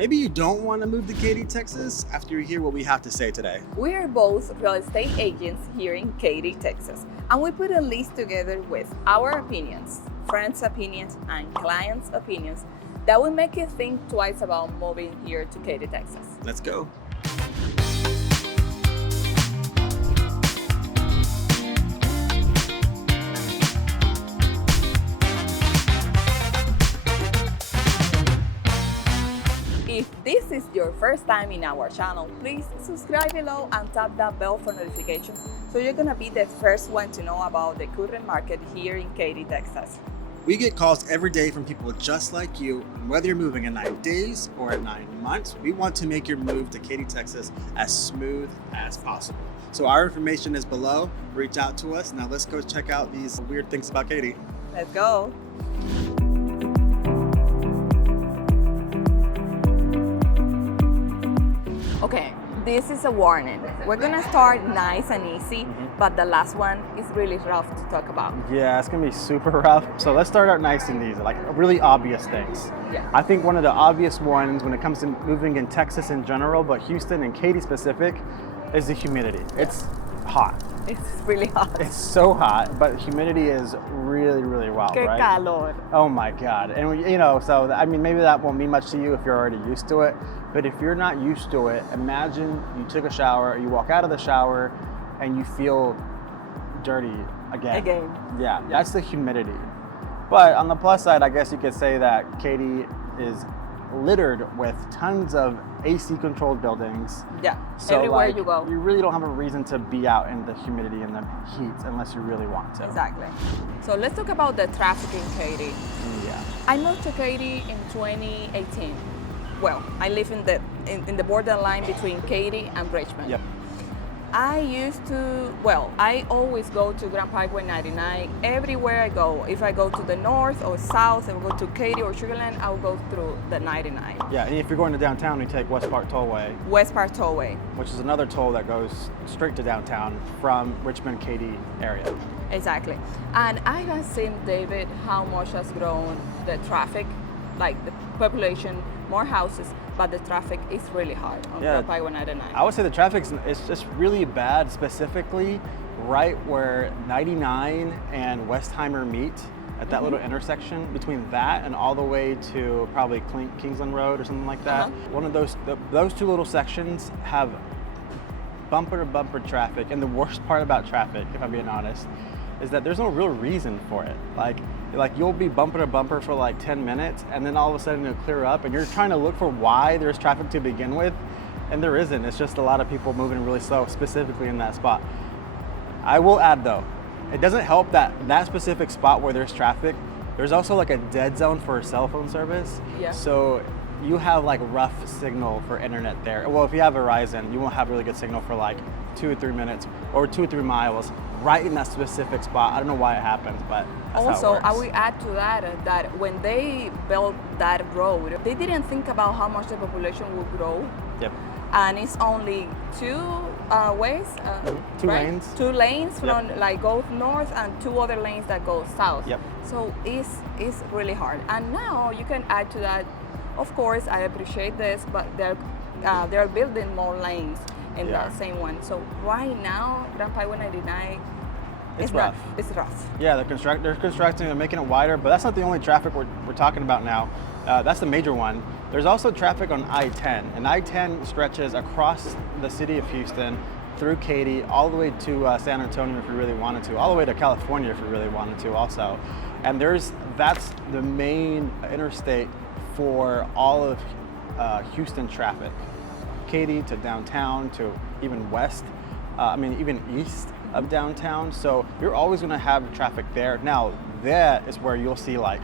Maybe you don't want to move to Katy, Texas after you hear what we have to say today. We are both real estate agents here in Katy, Texas, and we put a list together with our opinions, friends' opinions, and clients' opinions that will make you think twice about moving here to Katy, Texas. Let's go. If this is your first time in our channel, please subscribe below and tap that bell for notifications so you're gonna be the first one to know about the current market here in Katy, Texas. We get calls every day from people just like you, and whether you're moving in 9 days or in 9 months, we want to make your move to Katy, Texas as smooth as possible. So our information is below. Reach out to us. Now let's go check out these weird things about Katy. Let's go. Okay, this is a warning. We're gonna start nice and easy, but the last one is really rough to talk about. Yeah, it's gonna be super rough. So let's start out nice and easy, like really obvious things. Yeah. I think one of the obvious ones when it comes to moving in Texas in general, but Houston and Katy specific, is the humidity. It's hot. It's really hot. It's so hot, but humidity is really, really wild, Que right? calor. Oh my God. And so I mean, maybe that won't mean much to you if you're already used to it, but if you're not used to it, imagine you took a shower, you walk out of the shower, and you feel dirty again. Yeah, that's the humidity. But on the plus side, I guess you could say that Katy is littered with tons of AC controlled buildings. Yeah, So everywhere like, you go. you really don't have a reason to be out in the humidity and the heat unless you really want to. Exactly. So let's talk about the traffic in Katy. Yeah. I moved to Katy in 2018. Well, I live in the borderline between Katy and Richmond. Yep. I always go to Grand Parkway 99 everywhere I go. If I go to the north or south, if I go to Katy or Sugarland, I'll go through the 99. Yeah, and if you're going to downtown, you take West Park Tollway, West Park Tollway. which is another toll that goes straight to downtown from Richmond, Katy area. Exactly. And I have seen, David, how much has grown the traffic, like the population, more houses, but the traffic is really hard on Grand Parkway 99. I would say the traffic is just really bad, specifically right where 99 and Westheimer meet at that little intersection, between that and all the way to probably Kingsland Road or something like that. One of those two little sections have bumper to bumper traffic, and the worst part about traffic, if I'm being honest, is that there's no real reason for it. Like you'll be bumper to bumper for like 10 minutes and then all of a sudden it'll clear up and you're trying to look for why there's traffic to begin with, and there isn't. It's just a lot of people moving really slow, specifically in that spot. I will add though, it doesn't help that specific spot where there's traffic, there's also like a dead zone for cell phone service. Yeah. So you have like rough signal for internet there. Well, if you have Verizon, you won't have really good signal for like 2 or 3 minutes or 2 or 3 miles right in that specific spot. I don't know why it happens, but that's also, how it I will add to that when they built that road, they didn't think about how much the population would grow. Yep. And it's only two ways, Two right? lanes. 2 lanes from Yep. like go north and 2 other lanes that go south. Yep. So it's really hard. And now you can add to that. Of course, I appreciate this, but they're building more lanes in that same one. So right now, Grand Parkway 99, It's rough. It's rough. Yeah, they're constructing, they're making it wider, but that's not the only traffic we're talking about now. That's the major one. There's also traffic on I-10, and I-10 stretches across the city of Houston, through Katy, all the way to San Antonio if you really wanted to, all the way to California if you really wanted to also. And that's the main interstate for all of Houston traffic. Katy to downtown to even west, even east of downtown. So you're always gonna have traffic there. Now that is where you'll see like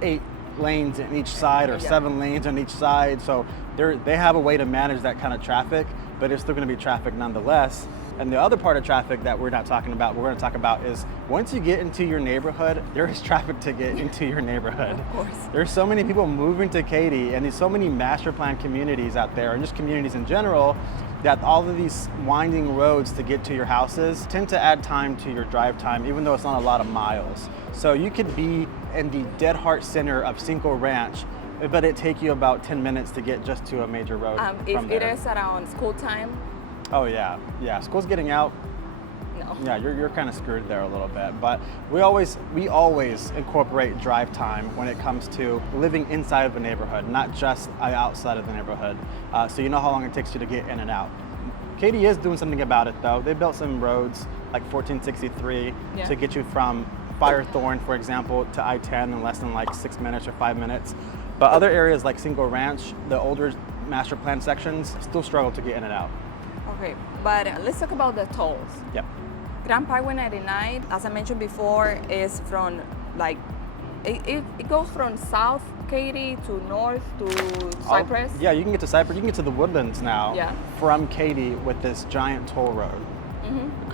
8 lanes on each side or 7 lanes on each side. So they have a way to manage that kind of traffic, but it's still gonna be traffic nonetheless. And the other part of traffic that we're not talking about, we're gonna talk about is once you get into your neighborhood, there is traffic to get into your neighborhood. Of course. There's so many people moving to Katy, and there's so many master plan communities out there, and just communities in general, that all of these winding roads to get to your houses tend to add time to your drive time, even though it's not a lot of miles. So you could be in the dead heart center of Cinco Ranch but it take you about 10 minutes to get just to a major road If from it there. is around school time, Oh yeah. School's getting out. no. Yeah, you're kind of screwed there a little bit. But we always incorporate drive time when it comes to living inside of the neighborhood, not just outside of the neighborhood. So you know how long it takes you to get in and out. Katy is doing something about it though. They built some roads like 1463 to get you from Firethorn, for example, to I-10 in less than like 6 minutes or 5 minutes. But other areas like Single Ranch, the older master plan sections, still struggle to get in and out. Okay, but let's talk about the tolls. Yep. Grand Parkway 99, as I mentioned before, is from like, it goes from South Katy to North to Cypress. Yeah, you can get to Cypress. You can get to the Woodlands now from Katy with this giant toll road.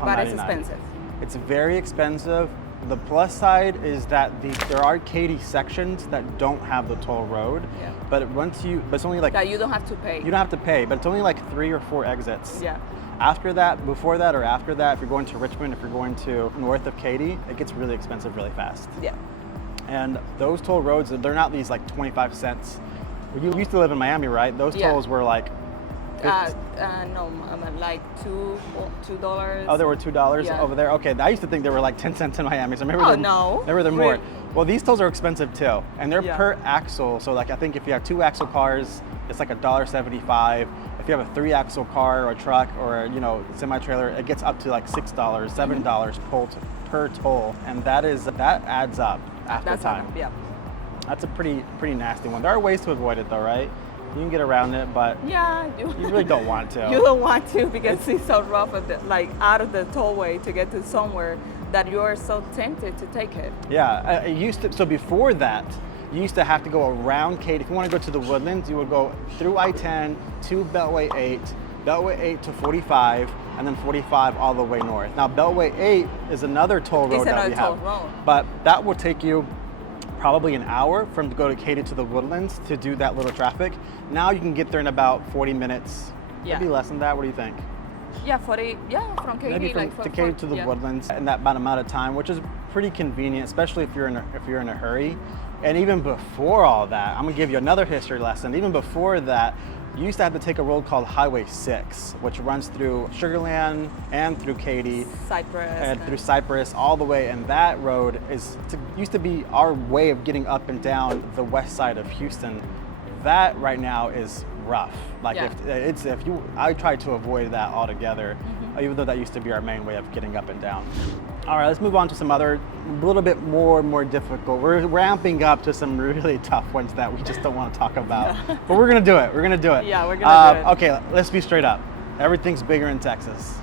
But it's 99. expensive. It's very expensive. The plus side is that there are Katy sections that don't have the toll road, but but it's only like that you don't have to pay. You don't have to pay, but it's only like 3 or 4 exits. Yeah. After that, before that, or after that, if you're going to Richmond, if you're going to north of Katy, it gets really expensive really fast. Yeah. And those toll roads, they're not these like 25 cents. You used to live in Miami, right? Those tolls were like no, like $2. Oh, there were $2 over there? Okay, I used to think they were like 10 cents in Miami, so maybe they're more. Really? Well, these tolls are expensive too, and they're per axle. So like I think if you have 2 axle cars, it's like $1.75. If you have a 3 axle car or a truck or a, semi-trailer, it gets up to like $6, $7 per toll, and that adds up after time. That's a pretty nasty one. There are ways to avoid it though, right? You can get around it, but you really don't want to. You don't want to because it's so rough, out of the tollway to get to somewhere that you are so tempted to take it. Yeah, it used to. So before that, you used to have to go around Katy. If you want to go to the Woodlands, you would go through I-10 to Beltway 8, Beltway 8 to 45, and then 45 all the way north. Now, Beltway 8 is another toll road that we have, but that will take you probably an hour from to go to Katy to the Woodlands to do that little traffic. Now you can get there in about 40 minutes. Maybe less than that. What do you think? Yeah, 40. Yeah, from Katy. Maybe from Katy to the Woodlands in that amount of time, which is pretty convenient, especially if you're in a hurry. And even before all that, I'm gonna give you another history lesson. Even before that, you used to have to take a road called Highway 6, which runs through Sugarland and through Katy, and through Cypress all the way. And that road used to be our way of getting up and down the west side of Houston. That right now is rough. I try to avoid that altogether, even though that used to be our main way of getting up and down. All right, let's move on to some other, a little bit more difficult. We're ramping up to some really tough ones that we just don't want to talk about. But we're gonna do it. Yeah, we're gonna do it. Okay, let's be straight up. Everything's bigger in Texas,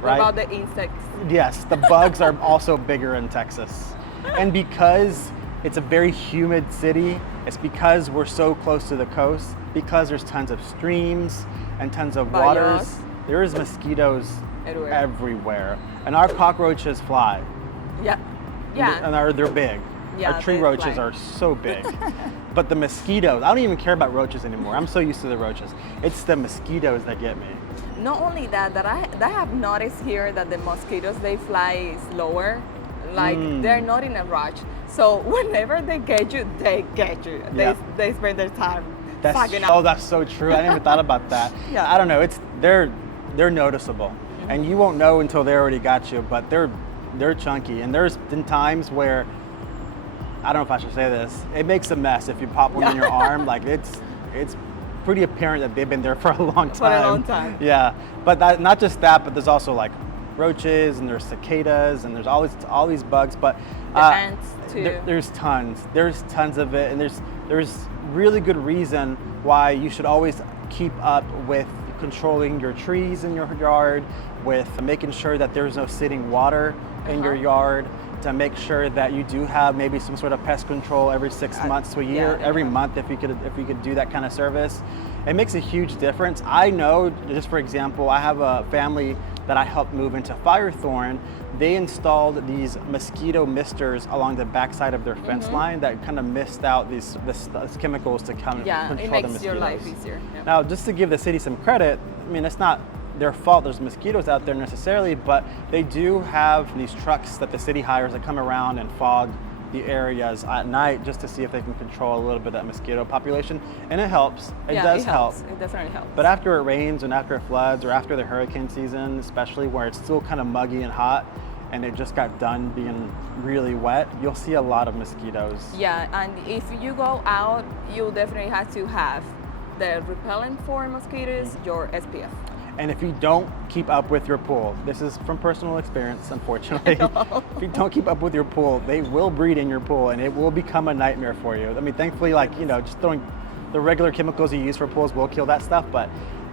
right? What about the insects? Yes, the bugs are also bigger in Texas. And because it's a very humid city, it's because we're so close to the coast, because there's tons of streams and tons of waters, there is mosquitoes everywhere. And our cockroaches fly. Yeah. And they're big. Yeah, our tree roaches are so big. But the mosquitoes, I don't even care about roaches anymore. I'm so used to the roaches. It's the mosquitoes that get me. Not only that I have noticed here that the mosquitoes, they fly slower. They're not in a rush. So whenever they get you, they get you. They spend their time fucking up. Oh, that's so true. I never thought about that. I don't know. They're noticeable, and you won't know until they already got you. But they're chunky, and there's been times where, I don't know if I should say this, it makes a mess if you pop one in your arm. Like it's pretty apparent that they've been there for a long time. For a long time. Yeah, but not just that, but there's also like roaches, and there's cicadas, and there's all these bugs. But ants too. There's tons of it, and there's really good reason why you should always keep up with controlling your trees in your yard, with making sure that there's no sitting water in your yard, to make sure that you do have maybe some sort of pest control every 6 months to a year, every month if you could do that kind of service. It makes a huge difference. I know, just for example, I have a family that I helped move into Firethorn. They installed these mosquito misters along the backside of their fence line that kind of mist out these chemicals to kind of control the mosquitoes. Yeah, it makes your life easier. Yeah. Now, just to give the city some credit, I mean, it's not their fault there's mosquitoes out there necessarily, but they do have these trucks that the city hires that come around and fog the areas at night just to see if they can control a little bit of that mosquito population. And it helps. It does help. It definitely helps. But after it rains and after it floods or after the hurricane season, especially where it's still kind of muggy and hot and it just got done being really wet, you'll see a lot of mosquitoes. Yeah, and if you go out, you definitely have to have the repellent for mosquitoes, your SPF. And if you don't keep up with your pool, this is from personal experience, unfortunately. If you don't keep up with your pool, they will breed in your pool and it will become a nightmare for you. I mean, thankfully, just throwing the regular chemicals you use for pools will kill that stuff, but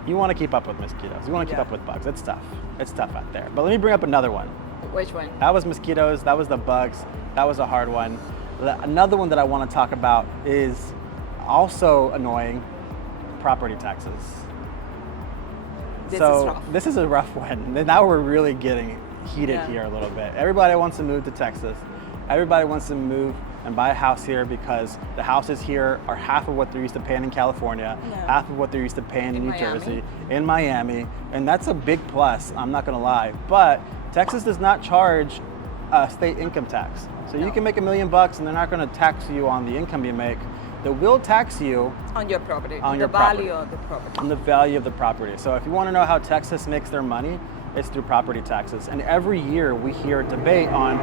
you want to keep up with mosquitoes. You want to keep up with bugs. It's tough. It's tough out there. But let me bring up another one. Which one? That was mosquitoes. That was the bugs. That was a hard one. Another one that I want to talk about is also annoying: property taxes. This is rough. This is a rough one. Now we're really getting heated Yeah. here a little bit. Everybody wants to move to Texas. Everybody wants to move and buy a house here because the houses here are half of what they're used to paying in California, Yeah. half of what they're used to paying in New Miami. Jersey, in Miami, and that's a big plus, I'm not gonna lie. But Texas does not charge a state income tax. So you No. can make $1 million and they're not gonna tax you on the income you make. They will tax you On your property. On the your property. value of the property. on the value of the property. So if you want to know how Texas makes their money, it's through property taxes. And every year we hear a debate on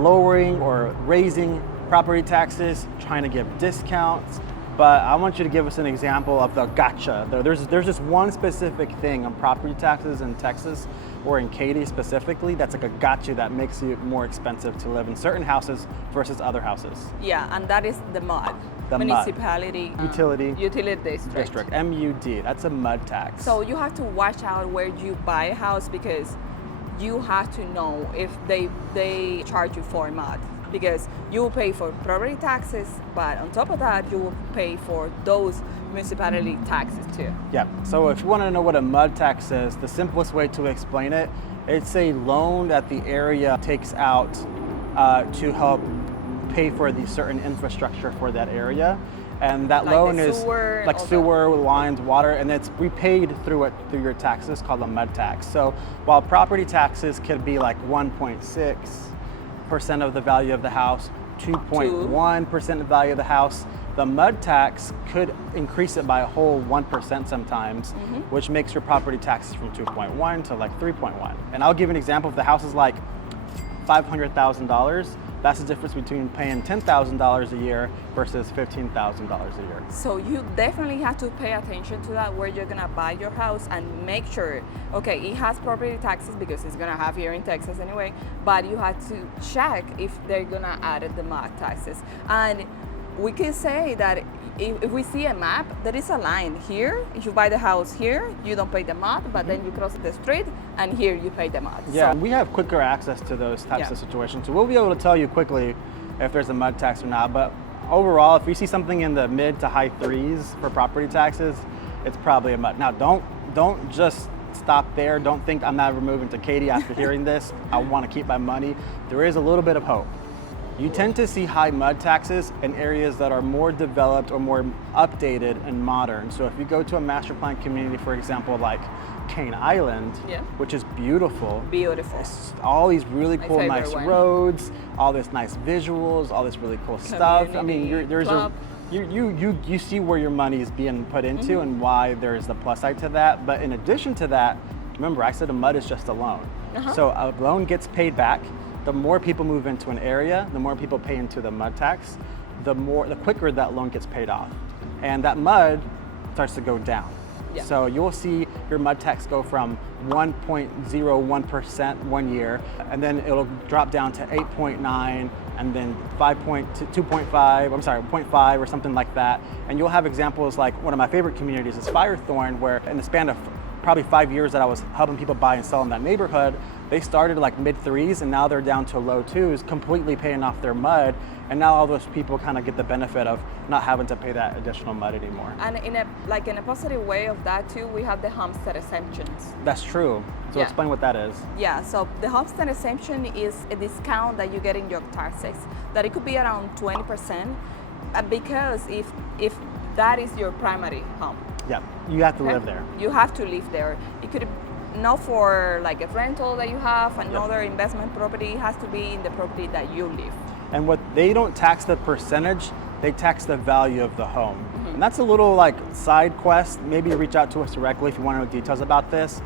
lowering or raising property taxes, trying to give discounts. But I want you to give us an example of the gotcha. There's just one specific thing on property taxes in Texas or in Katy specifically that's like a gotcha that makes it more expensive to live in certain houses versus other houses. Yeah, and that is the MUD. The MUD. Municipality Utility District. District, MUD, that's a mud tax. So you have to watch out where you buy a house because you have to know if they charge you for MUD, because you will pay for property taxes, but on top of that you will pay for those municipality taxes too. Yeah, so if you want to know what a mud tax is, the simplest way to explain it, it's a loan that the area takes out to help pay for the certain infrastructure for that area. And that Like loan the is sewer, like all that. sewer, lines, water, and it's repaid through your taxes called a mud tax. So while property taxes could be like 1.6% of the value of the house, 2.1% of the value of the house, the mud tax could increase it by a whole 1% sometimes, which makes your property taxes from 2.1 to like 3.1. And I'll give you an example. If the house is like $500,000, that's the difference between paying $10,000 a year versus $15,000 a year. So you definitely have to pay attention to that where you're gonna buy your house and make sure, okay, it has property taxes because it's gonna have here in Texas anyway, but you have to check if they're gonna add the MUD taxes. And we can say that if we see a map, there is a line here. If you buy the house here, you don't pay the MUD, but then you cross the street and here you pay the MUD. Yeah, So, we have quicker access to those types Yeah. of situations. So we'll be able to tell you quickly if there's a mud tax or not. But overall, if you see something in the mid to high threes for property taxes, it's probably a mud. Now, don't just stop there. Don't think I'm not moving to Katy after hearing this. I want to keep my money. There is a little bit of hope. You tend to see high mud taxes in areas that are more developed or more updated and modern. So if you go to a master plan community, for example, like Cane Island, Yeah. which is beautiful, beautiful. all these really cool, favorite nice one. roads, all this nice visuals, all this really cool stuff. I mean, Community there's club. you see where your money is being put into and why there's the plus side to that. But in addition to that, remember I said a mud is just a loan. So a loan gets paid back. The more people move into an area, the more people pay into the mud tax, the quicker that loan gets paid off. And that mud starts to go down. Yeah. So you'll see your mud tax go from 1.01% one year, and then it'll drop down to 8.9, and then 0.5 or something like that. And you'll have examples like one of my favorite communities is Firethorn, where in the span of probably 5 years that I was helping people buy and sell in that neighborhood, they started like mid threes and now they're down to low twos, completely paying off their mud. And now all those people kind of get the benefit of not having to pay that additional mud anymore. And in a positive way of that too, we have the Homestead exemptions. That's true. So Yeah. explain what that is. Yeah, so the Homestead exemption is a discount that you get in your taxes, that it could be around 20%, because if that is your primary home. Yeah, you have to Okay? live there. You have to live there. It could not for like a rental that you have, another investment property. It has to be in the property that you live. And what they don't tax the percentage, they tax the value of the home. And that's a little like side quest. Maybe reach out to us directly if you want to know details about this.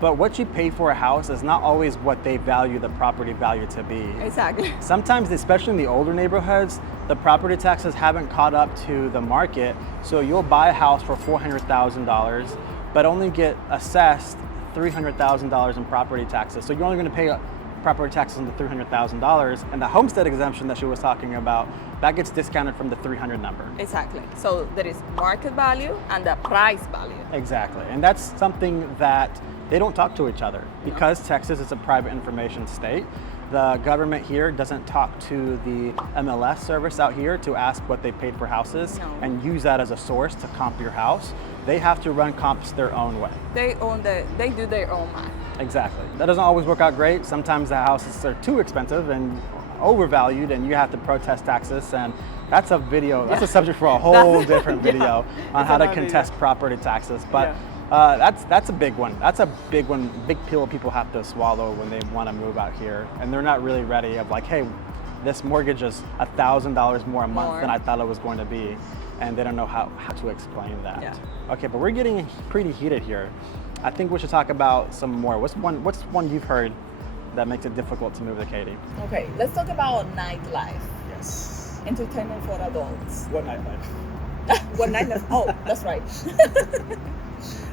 But what you pay for a house is not always what they value the property value to be. Exactly. Sometimes, especially in the older neighborhoods, the property taxes haven't caught up to the market. So you'll buy a house for $400,000, but only get assessed $300,000 in property taxes. So you're only going to pay property taxes on the $300,000, and the homestead exemption that she was talking about, that gets discounted from the 300 number. Exactly. So there is market value and the price value. Exactly, and that's something that they don't talk to each other. Because Texas is a private information state, the government here doesn't talk to the MLS service out here to ask what they paid for houses and use that as a source to comp your house. They have to run comps their own way. They do their own math. Exactly. That doesn't always work out great. Sometimes the houses are too expensive and overvalued and you have to protest taxes, and that's a video, that's a subject for a whole different video on how to contest property taxes. But that's a big one. That's a big one, big pill people have to swallow when they want to move out here. And they're not really ready of like, hey, this mortgage is $1,000 more a month than I thought it was going to be. And they don't know how to explain that. Yeah. Okay, but we're getting pretty heated here. I think we should talk about some more. What's one you've heard that makes it difficult to move to Katy? Okay, let's talk about nightlife. Yes. Entertainment for adults. What nightlife? What nightlife? Oh, that's right.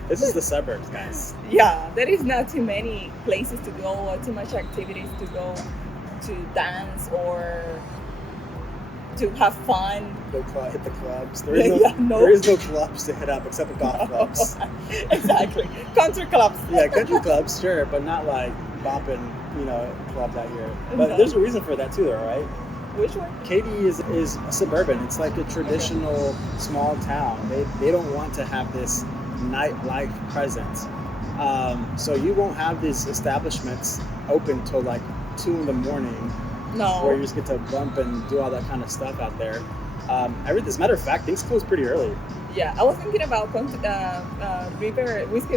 This is the suburbs, guys. Yeah, there is not too many places to go or too much activities to go to dance or to have fun. Hit the clubs. There is no clubs to hit up except for golf clubs. Exactly. Country clubs. Yeah, country clubs, sure, but not like bopping, clubs out here. But there's a reason for that too, though, right? Which one? Katy is suburban. It's like a traditional small town. They don't want to have this nightlife presence. So you won't have these establishments open till like 2 in.the morning. No. Where you just get to bump and do all that kind of stuff out there. As a matter of fact, things close pretty early. Yeah, I was thinking about Whisky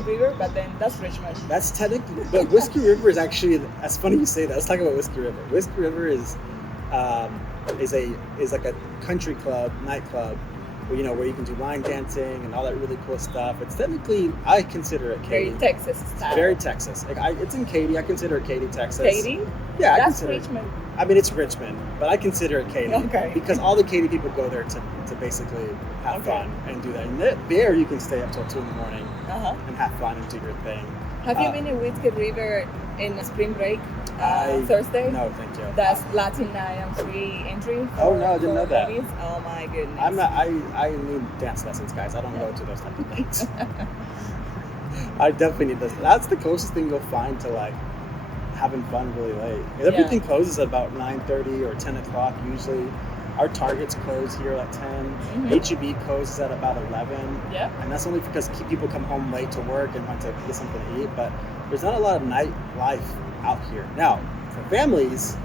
River, but then that's Richmond. That's technically, but Whisky River is actually, that's funny you say that. Let's talk about Whisky River. Whisky River is like a country club, nightclub, where you can do line dancing and all that really cool stuff. It's technically, I consider it Katy. Very Texas style. Very Texas. It's in Katy. I consider it Katy, Texas. Katy? Yeah, that's Richmond. I mean, it's Richmond, but I consider it Katy. Okay. Because all the Katy people go there to basically have fun and do that. And there you can stay up till 2 in.the morning and have fun and do your thing. Have you been in Whisky River in spring break Thursday? No, thank you. That's Latina free entry. Oh no, I didn't know that. Ladies. Oh my goodness. I need dance lessons, guys. I don't go to those type of things. I definitely need this. That's the closest thing you'll find to like having fun really late. Everything closes at about 9:30 or 10 o'clock usually. Our Targets close here at 10. H-E-B closes at about 11. Yeah. And that's only because people come home late to work and want to get something to eat. But there's not a lot of nightlife out here. Now, for families,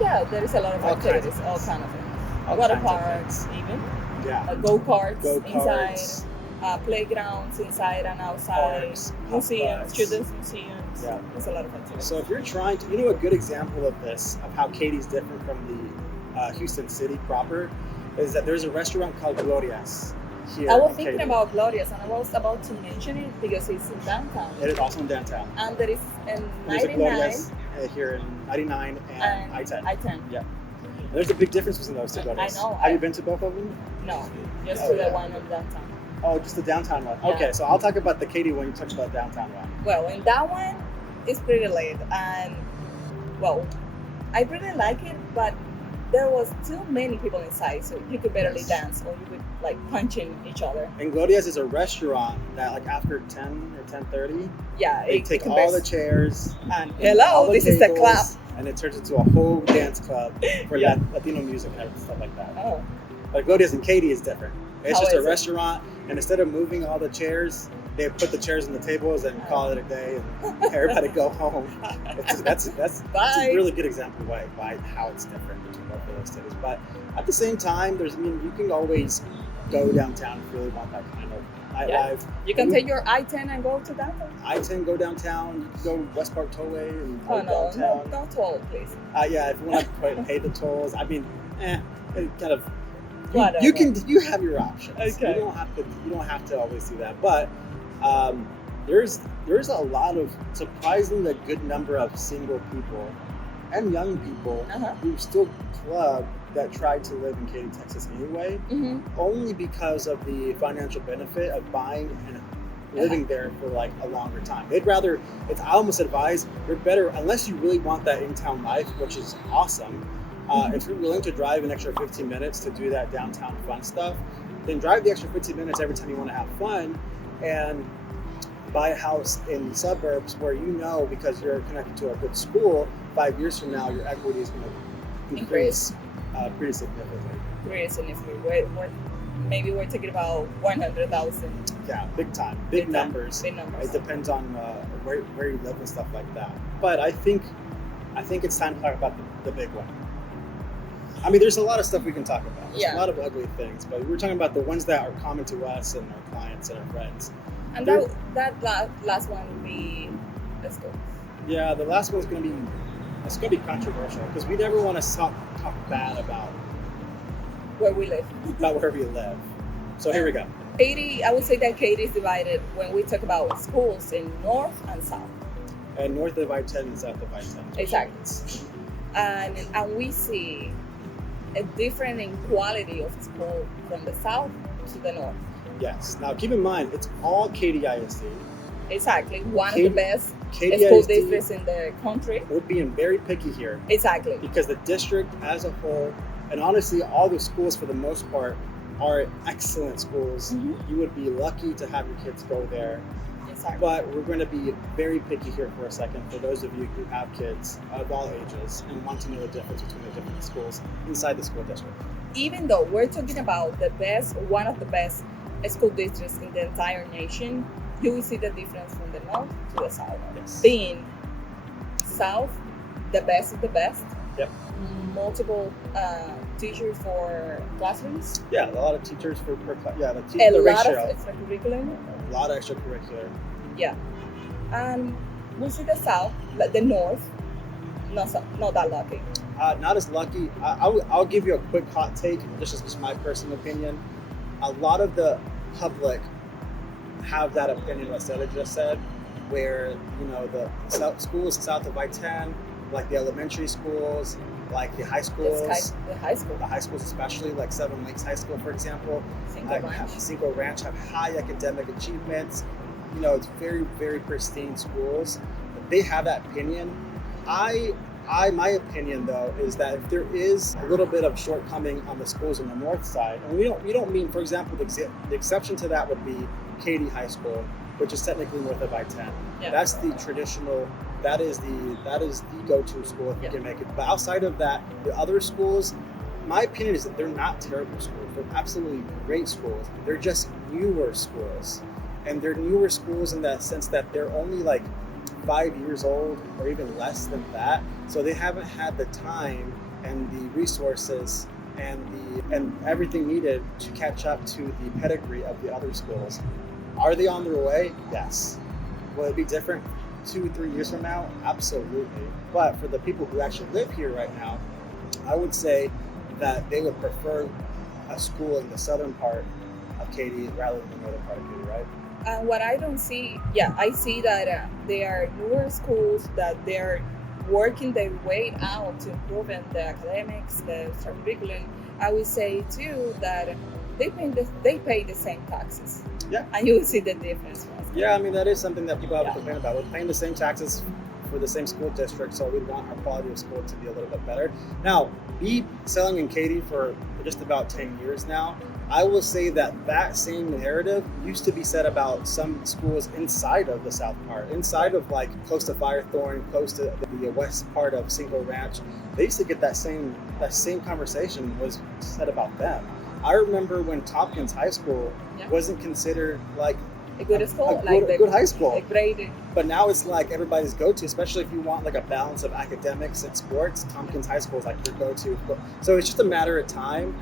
there is a lot of activities, all kind of things. Water parks, even. Yeah. Go-karts inside, playgrounds inside and outside, parks, museums, children's museums. Yeah. There's a lot of activities. So if you're trying to, a good example of this, of how Katy's different from the Houston City proper, is that there's a restaurant called Gloria's here. I was thinking about Gloria's, and I was about to mention it because it's in downtown. It is also in downtown. And there is in There's 99 a Gloria's here in 99 and I-10. I-10. Yeah. And there's a big difference between those two Gloria's. I know. Have you been to both of them? No, just to the one in downtown. Oh, just the downtown one. Yeah. Okay, so I'll talk about the Katy one. You talk about the downtown one. Well, in that one, it's pretty late, and I really like it, but there was too many people inside, so you could barely dance, or you could like punching each other. And Gloria's is a restaurant that like after 10 or 10:30, they take all the chairs and all the this tables, is the club, and it turns into a whole dance club for Latino music and stuff like that. Oh. But Gloria's in Katy is different. It's How just a is it? restaurant, and instead of moving all the chairs, they put the chairs on the tables and call it a day, and everybody go home. That's a really good example of why how it's different between both of those cities. But at the same time, you can always go downtown if you really want that kind of Nightlife. You can take your I-10 and go to downtown. I-10, go downtown. You can go West Park Tollway and go Oh no, downtown. no toll, please. Yeah, if you want to pay the tolls, I mean, it kind of. Whatever. You have your options. Okay. You don't have to always do that. But there's a lot of surprisingly good number of single people and young people who still club that tried to live in Katy, Texas anyway, only because of the financial benefit of buying and living there for like a longer time. They'd rather, I almost advise, you're better, unless you really want that in-town life, which is awesome, if you're willing to drive an extra 15 minutes to do that downtown fun stuff, then drive the extra 15 minutes every time you want to have fun and buy a house in the suburbs where you know, because you're connected to a good school, 5 years from now, your equity is going to increase pretty significantly. Pretty significantly. Maybe we're talking about 100,000. Yeah, big time. Big numbers. Big numbers. It depends on where you live and stuff like that. But I think it's time to talk about the big one. I mean, there's a lot of stuff we can talk about. There's a lot of ugly things, but we're talking about the ones that are common to us and our clients and our friends. And that last one would be, let's go. Yeah, the last one's going to be controversial because we never want to talk bad about where we live. About where we live. So here we go. Katy, I would say that Katy is divided when we talk about schools in north and south. And north of I-10 and south of I-10. Exactly. And we see a different in quality of school from the south to the north. Yes. Now keep in mind, it's all Katy ISD. Exactly. One of the best Katy school ISD districts in the country. We're being very picky here. Exactly. Because the district as a whole, and honestly, all the schools for the most part are excellent schools. You would be lucky to have your kids go there. Exactly. But we're going to be very picky here for a second for those of you who have kids of all ages and want to know the difference between the different schools inside the school district. Even though we're talking about one of the best school districts in the entire nation, you will see the difference from the north to the south. Yes. Being south, the best of the best. Yep. Multiple teachers for classrooms. Yeah, a lot of teachers for per class. Yeah, the lot ratio. Of extracurricular. A lot of extracurricular. Yeah. And we see the south, but the north, not that lucky. Not as lucky. I'll give you a quick hot take. This is just my personal opinion. A lot of the public have that opinion what Seta just said, where the schools south of I-10, like the elementary schools, like the high schools, the high schools especially, like Seven Lakes High School, for example, Cinco Ranch have high academic achievements. It's very, very pristine schools. They have that opinion. My opinion though is that if there is a little bit of shortcoming on the schools on the north side, and we don't mean, for example, the exception to that would be Katy High School, which is technically north of I-10. Yeah. That's the traditional. That is the go-to school if you can make it. But outside of that, the other schools, my opinion is that they're not terrible schools. They're absolutely great schools. They're just newer schools, and they're newer schools in that sense that they're only like 5 years old or even less than that. So they haven't had the time and the resources and everything needed to catch up to the pedigree of the other schools. Are they on their way? Yes. Will it be different 2-3 years from now? Absolutely. But for the people who actually live here right now, I would say that they would prefer a school in the southern part of Katy rather than the northern part of Katy, right? And what I don't see, I see that they are newer schools, that they're working their way out to improving the academics, the extracurricular. I would say too that they pay the same taxes. Yeah. And you will see the difference. Yeah, I mean, that is something that people have to complain about. We're paying the same taxes for the same school district, so we want our quality of school to be a little bit better. Now, me selling in Katy for just about 10 years now, I will say that same narrative used to be said about some schools inside of the south part, inside of like close to Firethorn, close to the west part of Cinco Ranch. They used to get that same conversation was said about them. I remember when Tompkins High School wasn't considered like a good school, a good high school. Like graded. But now it's like everybody's go-to, especially if you want like a balance of academics and sports. Tompkins High School is like your go-to. So it's just a matter of time.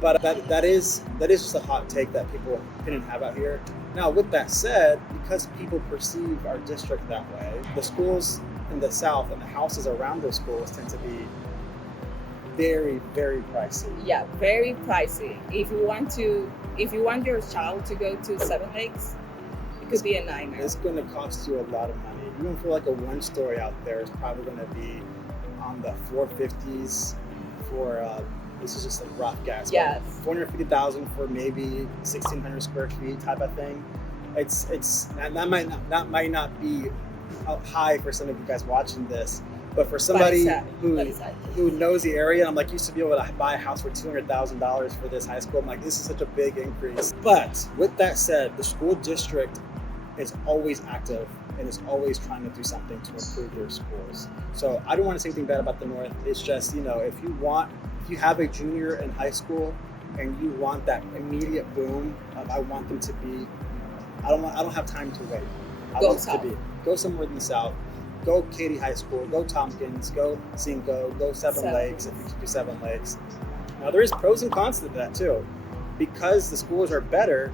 But that is just a hot take that people opinion have out here. Now, with that said, because people perceive our district that way, the schools in the south and the houses around those schools tend to be very, very pricey. Yeah, very pricey. If you want your child to go to Seven Lakes, it could be a nightmare. It's going to cost you a lot of money. Even for like a one-story out there is probably going to be on the 450s for this is just a rough guess. Yes. 450,000 for maybe 1,600 square feet type of thing. That might not be high for some of you guys watching this, but for somebody who knows the area, I'm like, used to be able to buy a house for $200,000 for this high school. I'm like, this is such a big increase. But with that said, the school district is always active and is always trying to do something to improve their schools. So I don't want to say anything bad about the North. It's just, if you have a junior in high school and you want that immediate boom of I want them to be, I don't have time to wait. Go somewhere in the South. Go Katy High School, go Tompkins, go Cinco, go Seven Lakes if you can do Seven Lakes. Now there is pros and cons to that too. Because the schools are better,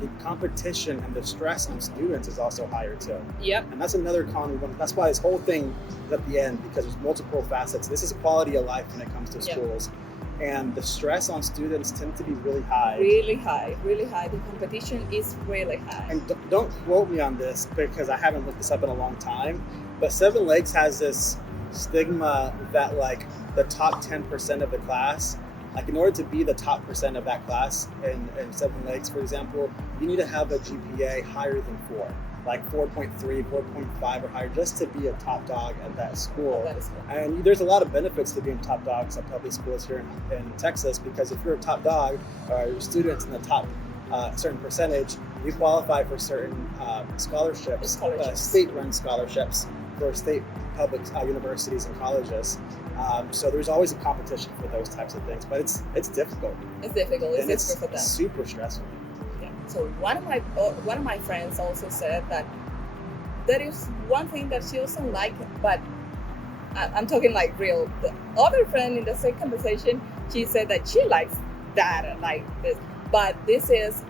the competition and the stress on students is also higher too. Yep. And that's another con. That's why this whole thing is at the end, because there's multiple facets. This is quality of life when it comes to schools. And the stress on students tends to be really high. Really high. The competition is really high. And don't quote me on this because I haven't looked this up in a long time, but Seven Lakes has this stigma that like the top 10% of the class, like in order to be the top percent of that class in Seven Lakes, for example, you need to have a GPA higher than 4, like 4.3, 4.5 or higher, just to be a top dog at that school. That is cool. And there's a lot of benefits to being top dogs at public schools here in Texas, because if you're a top dog, or your students in the top certain percentage, you qualify for certain scholarships. State-run scholarships for state public universities and colleges. So there's always a competition for those types of things, but it's difficult. It's difficult. It's difficult for them. It's super stressful. Yeah. So one of my friends also said that there is one thing that she doesn't like, but I'm talking like real. The other friend in the same conversation, she said that she likes that, like this, but this is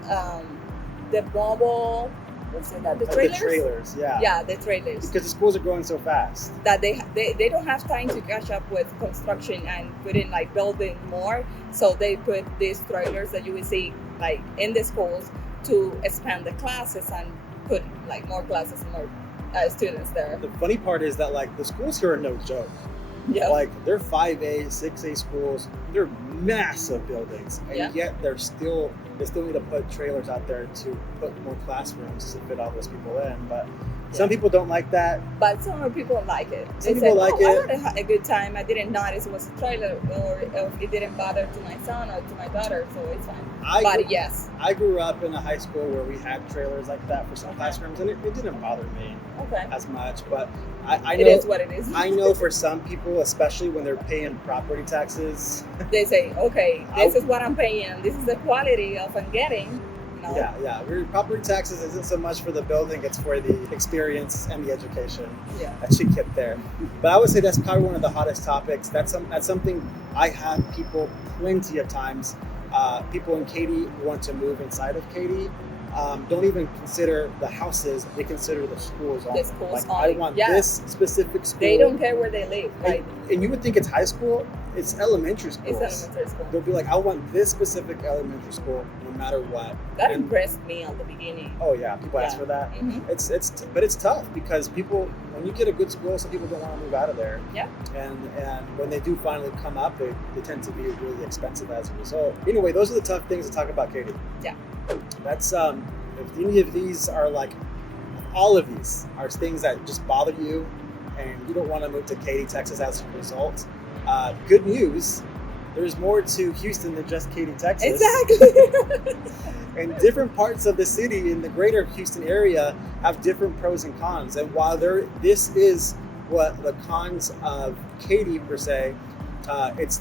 the mobile. What's it that? The trailers? The trailers, yeah. Yeah, the trailers. Because the schools are growing so fast. That they don't have time to catch up with construction and put in like building more. So they put these trailers that you will see like in the schools to expand the classes and put like more classes and more students there. The funny part is that like the schools here are no joke. Yeah. Like they're 5A, 6A schools. They're massive buildings, and yet they still need to put trailers out there to put more classrooms to fit all those people in. But some people don't like that. But some people like it. Some people like it. I had a good time. I didn't notice it was a trailer, or it didn't bother to my son or to my daughter, so it's fine. Yes. I grew up in a high school where we had trailers like that for some classrooms, and it didn't bother me as much. But I know it is what it is. I know for some people, especially when they're paying property taxes, they say, okay, this is what I'm paying. This is the quality of I'm getting. No. Yeah. Property taxes isn't so much for the building; it's for the experience and the education that should get there. But I would say that's probably one of the hottest topics. That's something I have people plenty of times. People in Katy want to move inside of Katy. Don't even consider the houses; they consider the schools. I want this specific school. They don't care where they live, right? And you would think it's high school. It's elementary school. It's elementary school. They'll be like, I want this specific elementary school, no matter what. That impressed me at the beginning. Oh yeah, people ask for that. Mm-hmm. But it's tough because people, when you get a good school, some people don't want to move out of there. Yeah. And when they do finally come up, they tend to be really expensive as a result. Anyway, those are the tough things to talk about, Katy. Yeah. That's if any of these are like, all of these are things that just bother you, and you don't want to move to Katy, Texas as a result. Good news, there's more to Houston than just Katy, Texas. Exactly. And different parts of the city in the greater Houston area have different pros and cons. And while this is what the cons of Katy per se, it's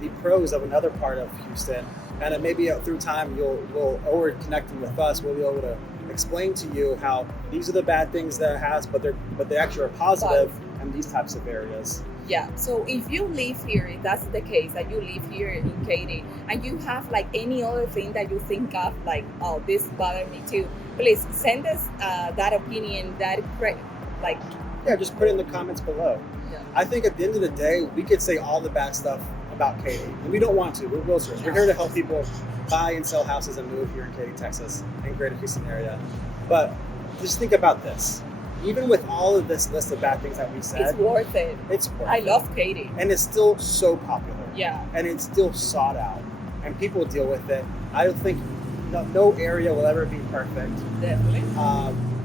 the pros of another part of Houston. And it maybe through time or connecting with us, we'll be able to explain to you how these are the bad things that it has, but they actually are positive in these types of areas. Yeah, so if you live here, if that's the case, that you live here in Katy, and you have like any other thing that you think of, like, oh, this bothered me too, please send us that opinion, like, Yeah, just put it in the comments below. yeah. I think at the end of the day, we could say all the bad stuff about Katy, and we don't want to. We're realtors. We're here to help people buy and sell houses and move here in Katy, Texas, and Greater Houston area. But just think about this. Even with all of this list of bad things that we said, It's worth it. it's worth I it. love Katy. And it's still so popular. Yeah. And it's still sought out. And people deal with it. I don't think no area will ever be perfect. Definitely.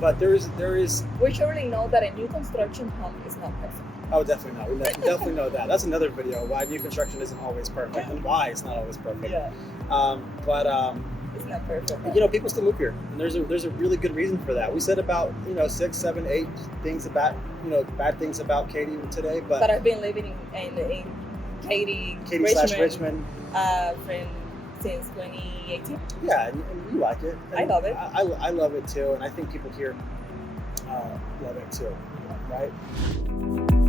But there is. We surely know that a new construction home is not perfect. Oh, definitely not. We definitely know that. That's another video, why new construction isn't always perfect and why it's not always perfect. Yeah. It's not perfect. You know, people still move here, and there's a really good reason for that. We said about 6, 7, 8 things about bad things about Katy today, But I've been living in Katy Richmond. Since 2018. Yeah, and you like it. And I love it. I love it too, and I think people here love it too, right?